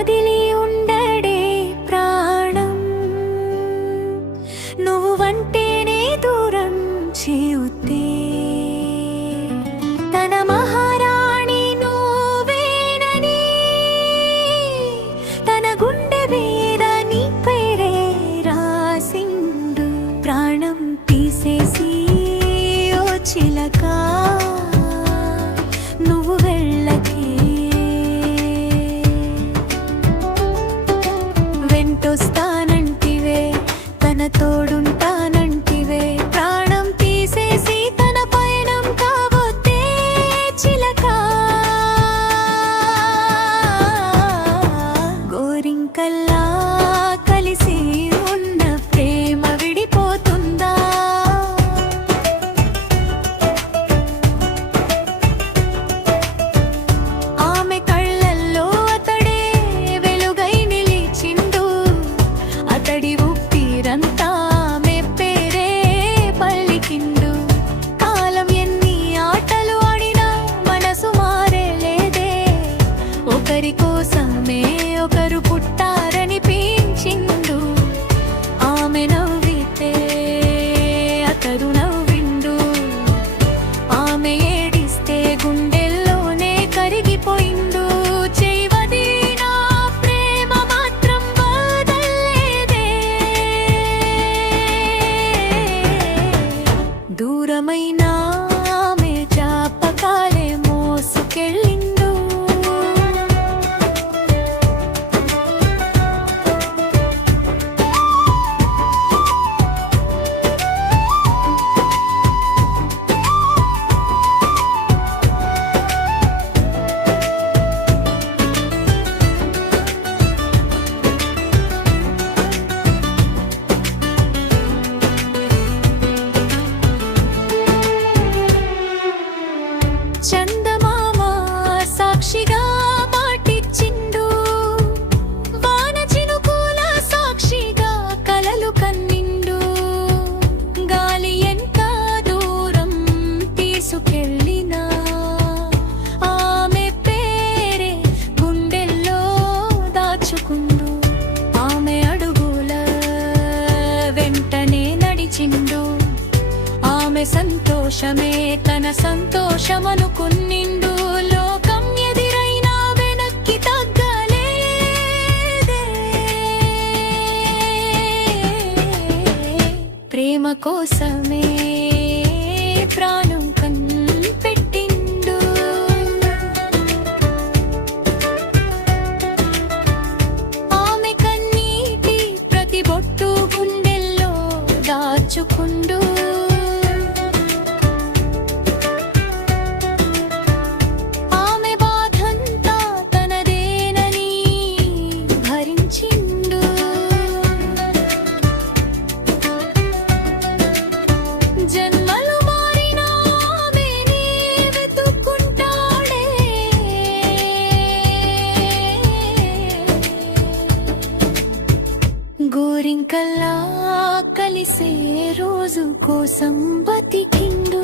వదిలి ఉండడే ప్రాణం, నువ్వు వంటేనే దూరం చేయుతే తన మహారాణి నువ్వేనని తన గుండె మీద నీ పేరే రాసిండు. ప్రాణం తీసేసి ఓ చిలక నువ్వు వెళ్ళకే, వెంటొస్తానంటివే తన తోడుంటానంటివే, ప్రాణం తీసేసి తన పయనం కావొద్దే చిలక. గోరింకల్లా కలిసి ఉన్న ప్రేమ విడిపోతుందా? ఆమె కళ్ళల్లో అతడే వెలుగై నిలిచిండు, అతడి ఊపిరంతా ఆమె పేరే పలికిండు. కాలం ఎన్ని ఆటలు ఆడినా మనసు మారేలేదే, ఒకరి కోసమే ఒకరు పుట్టారనిపించిండు. ఆమె నవ్వితే అతడు నవ్విండు, ఆమె ఏడిస్తే గుండెల్లోనే కరిగిపోయిండు. చేయవదిన ప్రేమ మాత్రం వదల్లేదే, దూరమైన ఆమె జ్ఞాపకాలే మోసుకెళ్ళిండు. చందమామ సాక్షిగా మాటిచ్చిండు, వాన చినుకుల సాక్షిగా కలలు కన్నిండు. గాలి ఎంత దూరం తీసుకెళ్ళినా ఆమె పేరే గుండెల్లో దాచుకుండు. ఆమె అడుగుల వెంటనే నడిచిండు, ఆమె సంతోషమే తన సంతోషమనుకున్నిండు. లోకం ఎదిరైనా వెనక్కి తగ్గలేదే, ప్రేమ కోసమే ప్రాణం కనిపెట్టిండు. ఆమె కన్నీటి ప్రతి బొట్టు గుండెల్లో దాచుకుండు. ఆమె బాధంతా తనదేనని భరించిండు. జన్మలు మారినా ఆమెనే వెతుక్కుంటాడే, గోరింకల్లా కలిసే రోజు కోసం బతికిండు.